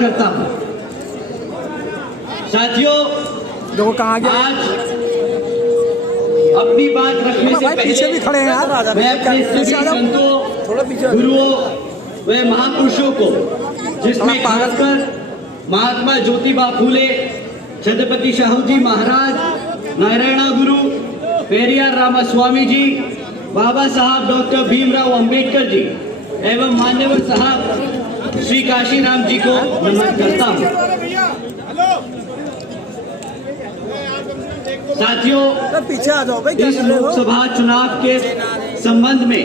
करता हूं। साथियों, देखो कहाँ गया। आज अपनी बात रखने से पीछे भी खड़े हैं यार। मैं अपने सभी संतों, गुरुओं व महापुरुषों को, जिसमें खासकर महात्मा ज्योतिबा फूले, छत्रपति शाहू जी महाराज, नारायण गुरु, पेरियार रामास्वामी जी, बाबा साहब डॉक्टर भीमराव अंबेडकर जी एवं मान्यवर साहब श्री काशीराम जी को नमन करता हूं। साथियों, पीछे आ जाओ भाई। इस लोकसभा चुनाव के संबंध में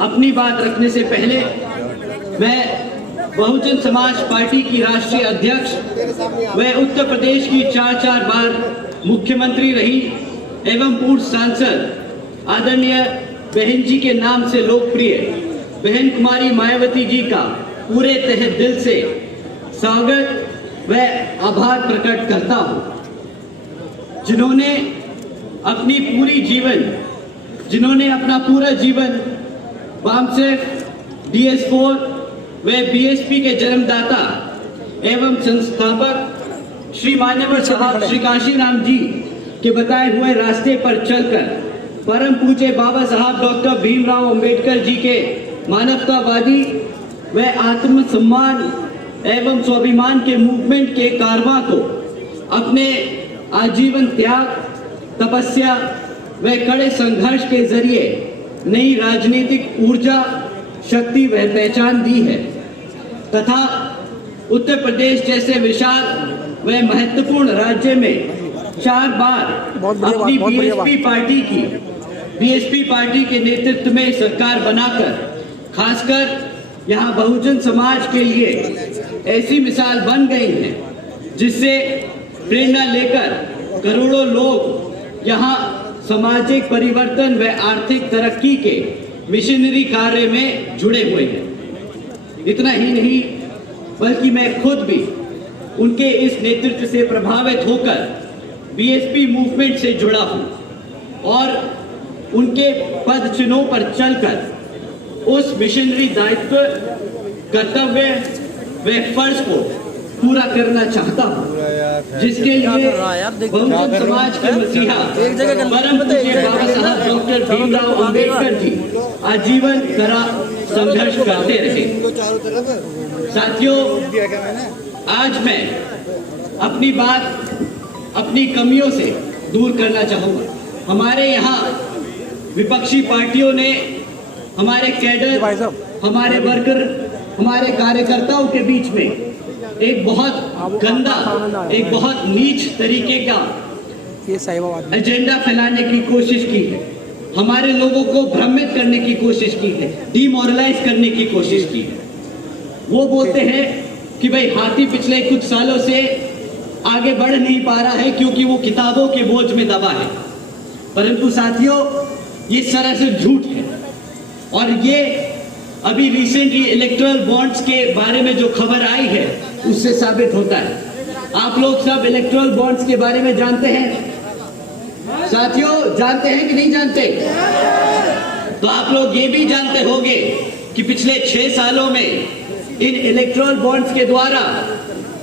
अपनी बात रखने से पहले मैं बहुजन समाज पार्टी की राष्ट्रीय अध्यक्ष व उत्तर प्रदेश की 4 बार मुख्यमंत्री रही एवं पूर्व सांसद आदरणीय बहन जी के नाम से लोकप्रिय बहन कुमारी मायावती जी का पूरे तहे दिल से स्वागत व आभार प्रकट करता हूं, जिन्होंने अपना पूरा जीवन वामसेफ, DS4 व BSP के जन्मदाता एवं संस्थापक श्री मान्यवर साहब श्री काशीराम जी के बताए हुए रास्ते पर चलकर परम पूज्य बाबा साहब डॉक्टर भीमराव अंबेडकर जी के मानवतावादी व आत्मसम्मान एवं स्वाभिमान के मूवमेंट के कारवां को अपने आजीवन त्याग, तपस्या व कड़े संघर्ष के जरिए नई राजनीतिक ऊर्जा, शक्ति व पहचान दी है तथा उत्तर प्रदेश जैसे विशाल व महत्वपूर्ण राज्य में 4 बार अपनी BSP पार्टी के नेतृत्व में सरकार बनाकर खासकर यहाँ बहुजन समाज के लिए ऐसी मिसाल बन गई है जिससे प्रेरणा लेकर करोड़ों लोग यहाँ सामाजिक परिवर्तन व आर्थिक तरक्की के मिशनरी कार्य में जुड़े हुए हैं। इतना ही नहीं बल्कि मैं खुद भी उनके इस नेतृत्व से प्रभावित होकर BSP मूवमेंट से जुड़ा हूं और उनके पद चिन्हों पर चलकर उस मिशनरी दायित्व, कर्तव्य व फर्ज को पूरा करना चाहता हूं, जिसके लिए बहुजन समाज के मसीहा परम पूज्य बाबा साहब डॉक्टर भीमराव अंबेडकर जी आजीवन कड़ा संघर्ष करते रहे। साथियों, आज मैं अपनी बात अपनी कमियों से दूर करना चाहूंगा। हमारे यहाँ विपक्षी पार्टियों ने हमारे कैडर, हमारे वर्कर, हमारे कार्यकर्ताओं के बीच में एक बहुत गंदा, एक बहुत नीच तरीके का एजेंडा फैलाने की कोशिश की है, हमारे लोगों को भ्रमित करने की कोशिश की है, डिमोरलाइज करने की कोशिश की है। वो बोलते हैं कि भाई हाथी पिछले कुछ सालों से आगे बढ़ नहीं पा रहा है क्योंकि वो किताबों के बोझ में दबा है, परंतु साथियों ये सरासर झूठ है। और ये अभी रिसेंटली इलेक्टोरल बॉन्ड्स के बारे में जो खबर आई है उससे साबित होता है। आप लोग सब इलेक्टोरल बॉन्ड्स के बारे में जानते हैं साथियों, जानते हैं कि नहीं जानते? तो आप लोग ये भी जानते होंगे कि पिछले 6 सालों में इन इलेक्टोरल बॉन्ड्स के द्वारा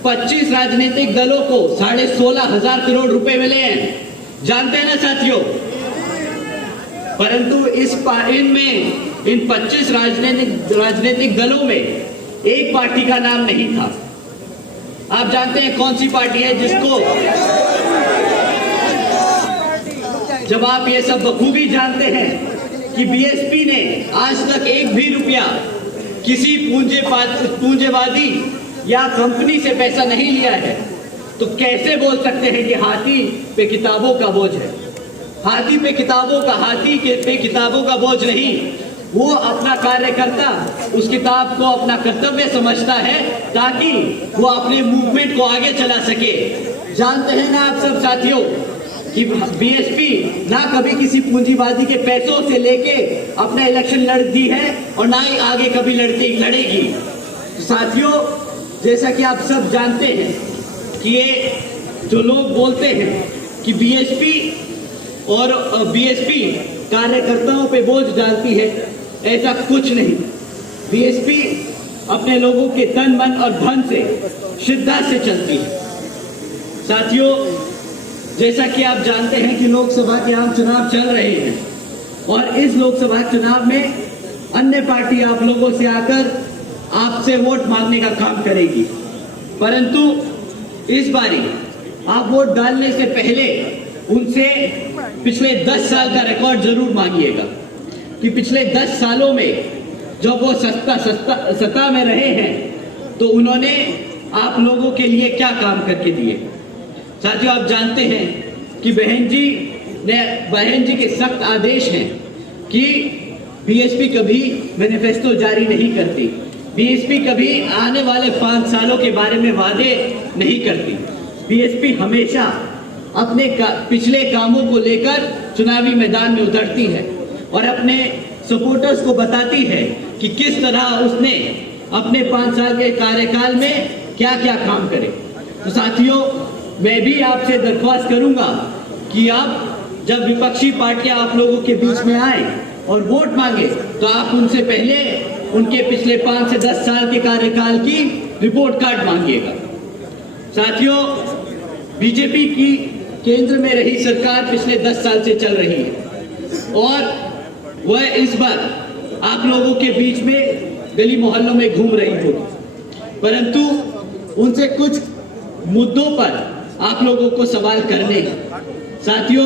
25 राजनीतिक दलों को 16,500 करोड़ रुपए मिले हैं। जानते हैं ना साथियों? परंतु इन 25 राजनीतिक दलों में एक पार्टी का नाम नहीं था। आप जानते हैं कौन सी पार्टी है जिसको, जब आप ये सब बखूबी जानते हैं कि BSP ने आज तक एक भी रुपया किसी पूंजीवादी या कंपनी से पैसा नहीं लिया है, तो कैसे बोल सकते हैं कि हाथी पे किताबों का बोझ है? हाथी पे किताबों का बोझ नहीं, वो अपना कार्यकर्ता उस किताब को अपना कर्तव्य समझता है ताकि वो अपने मूवमेंट को आगे चला सके। जानते हैं ना आप सब साथियों कि BSP ना कभी किसी पूंजीवादी के पैसों से लेके अपना इलेक्शन लड़ती है और ना ही आगे कभी लड़ेगी। तो साथियों, जैसा कि आप सब जानते हैं कि ये जो लोग बोलते हैं कि BSP कार्यकर्ताओं पे बोझ डालती है, ऐसा कुछ नहीं। BSP अपने लोगों के तन मन और धन से शिद्दत से चलती है। साथियों, जैसा कि आप जानते हैं कि लोकसभा के आम चुनाव चल रहे हैं और इस लोकसभा चुनाव में अन्य पार्टी आप लोगों से आकर आपसे वोट मांगने का काम करेगी, परंतु इस बारी आप वोट डालने से पहले उनसे पिछले 10 साल का रिकॉर्ड जरूर मांगिएगा कि पिछले 10 सालों में जब वो सत्ता में रहे हैं तो उन्होंने आप लोगों के लिए क्या काम करके दिए। साथियों, आप जानते हैं कि बहन जी के सख्त आदेश हैं कि बीएसपी कभी मैनिफेस्टो जारी नहीं करती, बीएसपी कभी आने वाले 5 सालों के बारे में वादे नहीं करती। बीएसपी हमेशा अपने पिछले कामों को लेकर चुनावी मैदान में उतरती है और अपने सपोर्टर्स को बताती है कि किस तरह उसने अपने 5 साल के कार्यकाल में क्या क्या काम करे। तो साथियों, मैं भी आपसे दरख्वास्त करूंगा कि आप जब विपक्षी पार्टियां आप लोगों के बीच में आए और वोट मांगे तो आप उनसे पहले उनके पिछले 5 से 10 साल के कार्यकाल की रिपोर्ट कार्ड मांगिएगा। साथियों, बीजेपी की केंद्र में रही सरकार पिछले 10 साल से चल रही है और वह इस बार आप लोगों के बीच में गली मोहल्लों में घूम रही होगी, परंतु उनसे कुछ मुद्दों पर आप लोगों को सवाल करने हैं। साथियों,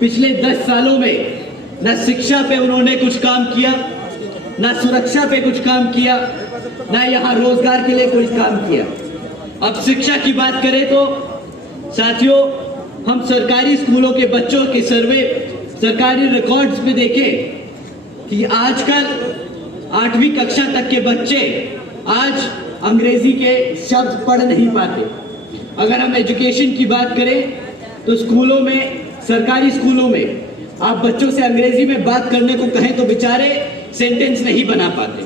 पिछले 10 सालों में न शिक्षा पे उन्होंने कुछ काम किया, न सुरक्षा पे कुछ काम किया, न यहाँ रोजगार के लिए कुछ काम किया। अब शिक्षा की बात करें तो साथियों, हम सरकारी स्कूलों के बच्चों के सर्वे सरकारी रिकॉर्ड्स में देखें कि आजकल 8वीं कक्षा तक के बच्चे आज अंग्रेजी के शब्द पढ़ नहीं पाते। अगर हम एजुकेशन की बात करें तो स्कूलों में, सरकारी स्कूलों में आप बच्चों से अंग्रेजी में बात करने को कहें तो बेचारे सेंटेंस नहीं बना पाते।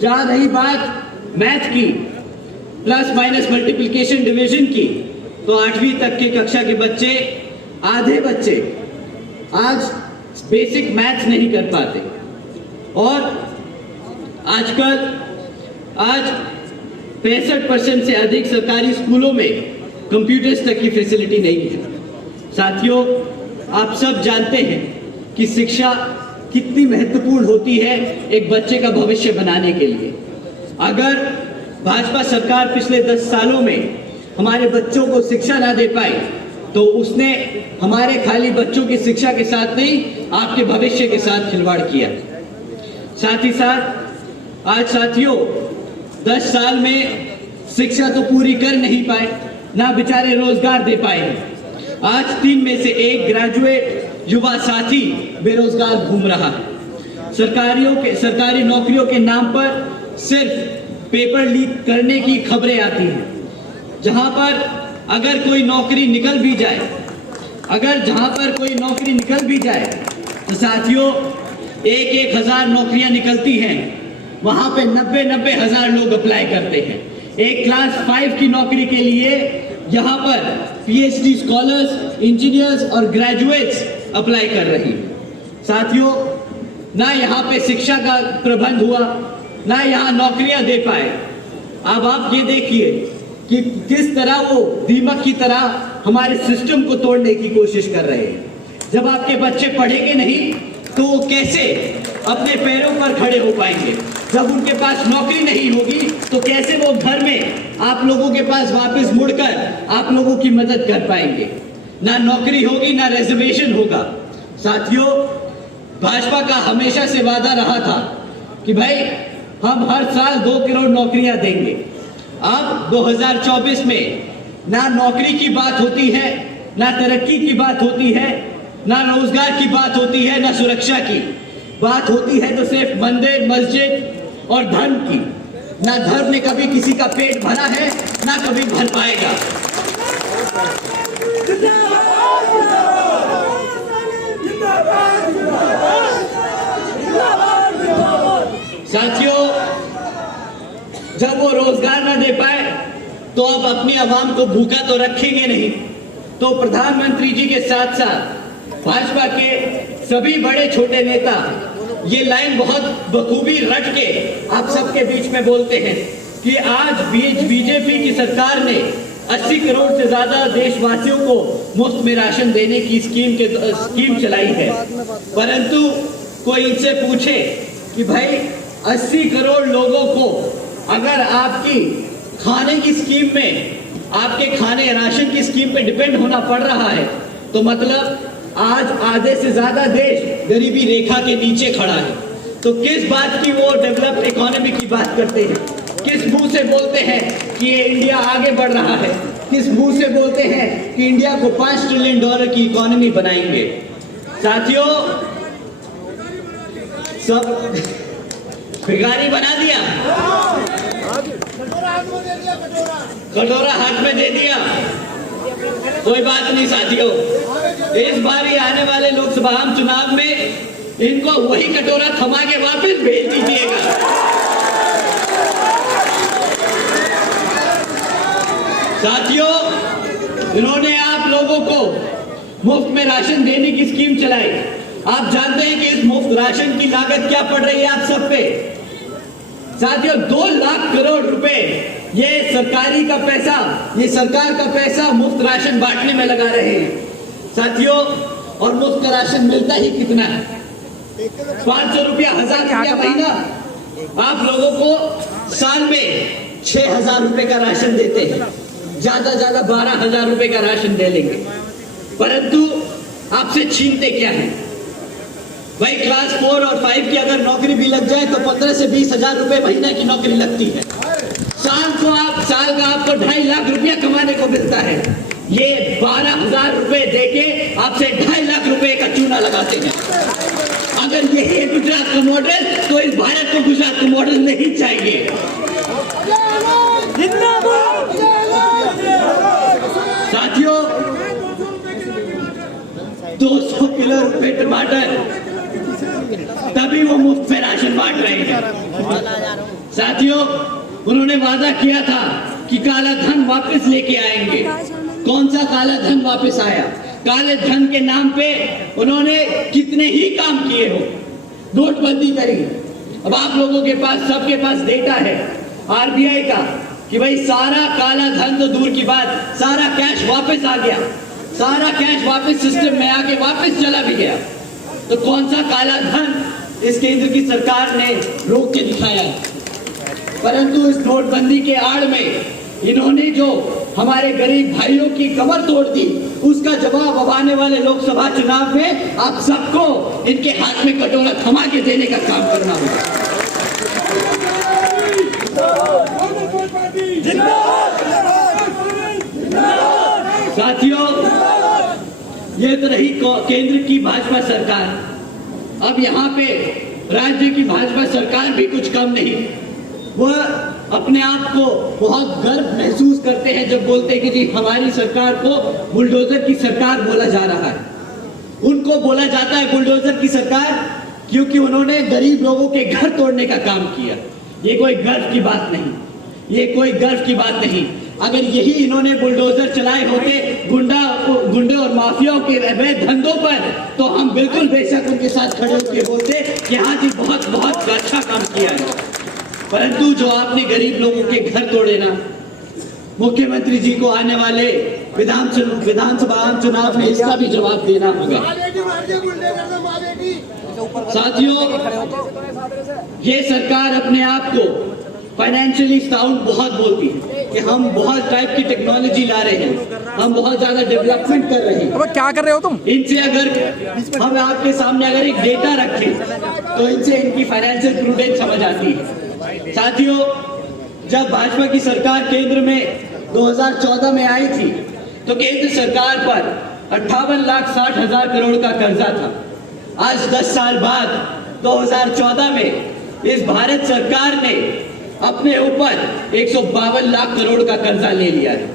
जहां रही बात मैथ की, प्लस माइनस मल्टीप्लिकेशन डिवीजन की, तो 8वीं तक के कक्षा के बच्चे, आधे बच्चे आज बेसिक मैथ्स नहीं कर पाते और आज 65% से अधिक सरकारी स्कूलों में कंप्यूटर्स तक की फैसिलिटी नहीं है। साथियों, आप सब जानते हैं कि शिक्षा कितनी महत्वपूर्ण होती है एक बच्चे का भविष्य बनाने के लिए। अगर भाजपा सरकार पिछले 10 सालों में हमारे बच्चों को शिक्षा ना दे पाई तो उसने हमारे खाली बच्चों की शिक्षा के साथ नहीं, आपके भविष्य के साथ खिलवाड़ किया। साथ ही साथ आज साथियों 10 साल में शिक्षा तो पूरी कर नहीं पाए, ना बेचारे रोजगार दे पाए। आज 3 में से 1 ग्रेजुएट युवा साथी बेरोजगार घूम रहा है। सरकारी नौकरियों के नाम पर सिर्फ पेपर लीक करने की खबरें आती हैं, जहां पर अगर कोई नौकरी निकल भी जाए, तो साथियों 1-1 हजार नौकरियां निकलती हैं, वहां पे 90-90 हजार लोग अप्लाई करते हैं। एक क्लास 5 की नौकरी के लिए यहाँ पर पीएचडी स्कॉलर्स, इंजीनियर्स और ग्रेजुएट्स अप्लाई कर रही हैं। साथियों, ना यहाँ पे शिक्षा का प्रबंध हुआ, ना यहाँ नौकरियां दे पाए। अब आप ये देखिए कि किस तरह वो दीमक की तरह हमारे सिस्टम को तोड़ने की कोशिश कर रहे हैं। जब आपके बच्चे पढ़ेंगे नहीं तो वो कैसे अपने पैरों पर खड़े हो पाएंगे? जब उनके पास नौकरी नहीं होगी तो कैसे वो घर में आप लोगों के पास वापस मुड़कर आप लोगों की मदद कर पाएंगे? ना नौकरी होगी, ना रिजर्वेशन होगा। साथियों, भाजपा का हमेशा से वादा रहा था कि भाई हम हर साल 2 करोड़ नौकरियां देंगे। अब 2024 में ना नौकरी की बात होती है, ना तरक्की की बात होती है, ना रोजगार की बात होती है, ना सुरक्षा की बात होती है, तो सिर्फ मंदिर, मस्जिद और धर्म की। ना धर्म ने कभी किसी का पेट भरा है, ना कभी भर पाएगा। साथियों, जब वो रोजगार ना दे पाए तो अब अपनी आवाम को भूखा तो रखेंगे नहीं, तो प्रधानमंत्री जी के साथ साथ भाजपा के सभी बड़े छोटे नेता ये लाइन बहुत बखूबी रट के आप सबके बीच में बोलते हैं कि आज बीजेपी की सरकार ने 80 करोड़ से ज्यादा देशवासियों को मुफ्त में राशन देने की स्कीम चलाई है। परंतु कोई इनसे पूछे कि भाई 80 करोड़ लोगों को अगर आपकी खाने की स्कीम में, आपके खाने राशन की स्कीम पे डिपेंड होना पड़ रहा है, तो मतलब आज आधे से ज्यादा देश गरीबी रेखा के नीचे खड़ा है। तो किस बात की वो डेवलप्ड इकोनॉमी की बात करते हैं? किस मुंह से बोलते हैं कि ये इंडिया आगे बढ़ रहा है? किस मुंह से बोलते हैं कि इंडिया को $5 ट्रिलियन की इकोनॉमी बनाएंगे? साथियों, सब भिखारी बना दिया, कटोरा हाथ में दे दिया। कोई बात नहीं साथियों, इस बार ही आने वाले लोकसभा चुनाव में इनको वही कटोरा थमा के वापस भेज दीजिएगा। साथियों, इन्होंने आप लोगों को मुफ्त में राशन देने की स्कीम चलाई। आप जानते हैं कि इस मुफ्त राशन की लागत क्या पड़ रही है आप सब पे? साथियों, 2 लाख करोड़ रुपए ये सरकारी का पैसा, ये सरकार का पैसा मुफ्त राशन बांटने में लगा रहे हैं। साथियों, और मुफ्त का राशन मिलता ही कितना है? 500 रुपया, 1000 रुपया महीना। आप लोगों को साल में 6000 रुपए का राशन देते हैं, ज्यादा 12,000 रुपए का राशन दे लेंगे। परंतु आपसे छीनते क्या है भाई? क्लास 4 और 5 की अगर नौकरी भी लग जाए तो 15 से 20,000 रुपए महीने की नौकरी लगती है। साल का आपको 2.5 लाख रुपया कमाने को मिलता है। ये 12,000 रुपए देके आपसे 2.5 लाख रुपए का चूना लगाते हैं। अगर यही है गुजरात का मॉडल, तो इस भारत को गुजरात का मॉडल नहीं चाहिए। साथियों, 200 किलो रुपए टमाटर, तभी वो मुफ्त में राशन बांट रहे हैं। साथियों, उन्होंने वादा किया था कि काला धन वापस लेके आएंगे। कौन सा काला धन वापस आया? काले धन के नाम पे उन्होंने कितने ही काम किए हो। नोटबंदी करी। अब आप लोगों के पास, सबके पास डेटा है आरबीआई का कि भाई सारा काला धन तो दूर की बात, सारा कैश वापस आ गया। सारा कैश वापस सिस्टम में आके वापस चला भी गया। तो कौन सा काला धन इस केंद्र की सरकार ने रोक के दिखाया है? परंतु इस नोटबंदी के आड़ में इन्होंने जो हमारे गरीब भाइयों की कमर तोड़ दी, उसका जवाब अब आने वाले लोकसभा चुनाव में आप सबको इनके हाथ में कटोरा थमा के देने का काम करना होगा। साथियों, ये तो रही केंद्र की भाजपा सरकार। अब यहाँ पे राज्य की भाजपा सरकार भी कुछ कम नहीं। वह अपने आप को बहुत गर्व महसूस करते हैं जब बोलते हैं कि जी हमारी सरकार को बुलडोजर की सरकार बोला जा रहा है। उनको बोला जाता है बुलडोजर की सरकार क्योंकि उन्होंने गरीब लोगों के घर तोड़ने का काम किया। ये कोई गर्व की बात नहीं, ये कोई गर्व की बात नहीं। अगर यही इन्होंने बुलडोजर चलाए होते गुंडे और माफियाओं के अवैध धंधों पर, तो हम बिल्कुल बेशक उनके साथ खड़े होकर बोलते कि हाँ जी बहुत बहुत अच्छा काम किया है। परंतु जो आपने गरीब लोगों के घर तोड़े ना, मुख्यमंत्री जी को आने वाले विधानसभा चुनाव में इसका भी जवाब देना होगा। साथियों, ये सरकार अपने आप को फाइनेंशियली साउंड बहुत बोलती है कि हम बहुत टाइप की टेक्नोलॉजी ला रहे हैं, हम बहुत ज्यादा डेवलपमेंट कर रहे हैं। अब क्या कर रहे हो तुम? इनसे अगर हम आपके सामने अगर एक डेटा रखें तो इनसे इनकी फाइनेंशियल प्रूडेंस समझ आती है। साथियों, जब भाजपा की सरकार केंद्र में 2014 में आई थी तो केंद्र सरकार पर 58,60,000 करोड़ का कर्जा था। आज 10 साल बाद 2014 में इस भारत सरकार ने अपने ऊपर 152 लाख करोड़ का कर्जा ले लिया है।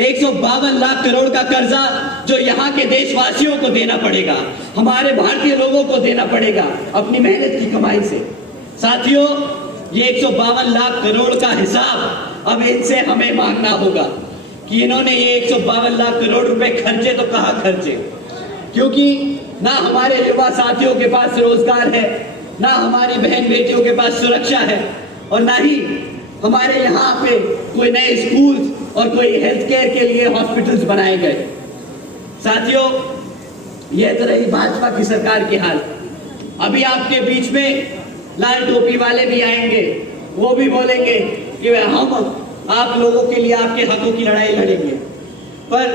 152 लाख करोड़ का कर्जा जो यहाँ के देशवासियों को देना पड़ेगा, हमारे भारतीय लोगों को देना पड़ेगा अपनी मेहनत की कमाई से। साथियों, ये 152 लाख करोड़ का हिसाब अब इनसे हमें मांगना होगा कि इन्होंने ये 152 लाख करोड़ रुपए खर्चे तो कहाँ खर्चे, क्योंकि ना हमारे युवा साथियों के पास रोजगार है, ना हमारी बहन बेटियों के पास सुरक्षा है और ना ही हमारे यहाँ पे कोई नए स्कूल्स और कोई हेल्थ केयर के लिए हॉस्पिटल्स बनाए गए। साथियों, यह तो रही भाजपा की सरकार की हाल। अभी आपके बीच में लाल टोपी वाले भी आएंगे, वो भी बोलेंगे कि हम आप लोगों के लिए आपके हकों की लड़ाई लड़ेंगे। पर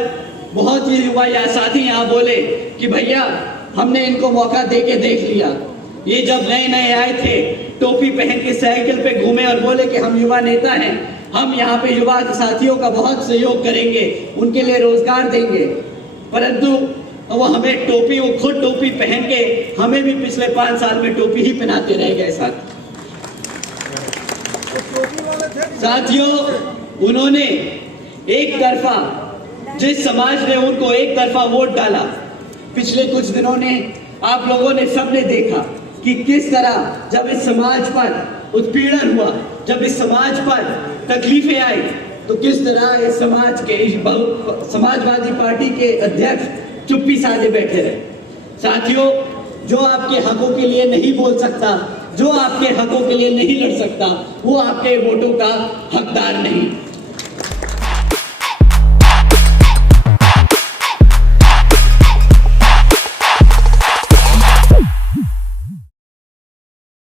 बहुत ही युवा या साथी यहाँ बोले कि भैया हमने इनको मौका दे के देख लिया। ये जब नए नए आए थे टोपी पहन के साइकिल पे घूमे और बोले कि हम युवा नेता हैं, हम यहाँ पे युवा साथियों का बहुत सहयोग करेंगे, उनके लिए रोजगार देंगे। परंतु वो हमें टोपी, वो खुद टोपी पहन के हमें भी पिछले 5 साल में टोपी ही पहनाते रह गए। साथियों, उन्होंने एक तरफा, जिस समाज ने उनको एक तरफा वोट डाला, पिछले कुछ दिनों ने आप लोगों ने सबने देखा कि किस तरह जब इस समाज पर उत्पीड़न हुआ, जब इस समाज पर तकलीफें आई, तो किस तरह इस समाज के समाजवादी पार्टी के अध्यक्ष चुप्पी साधे बैठे रहे। साथियों, जो आपके हकों के लिए नहीं बोल सकता, जो आपके हकों के लिए नहीं लड़ सकता, वो आपके वोटों का हकदार नहीं।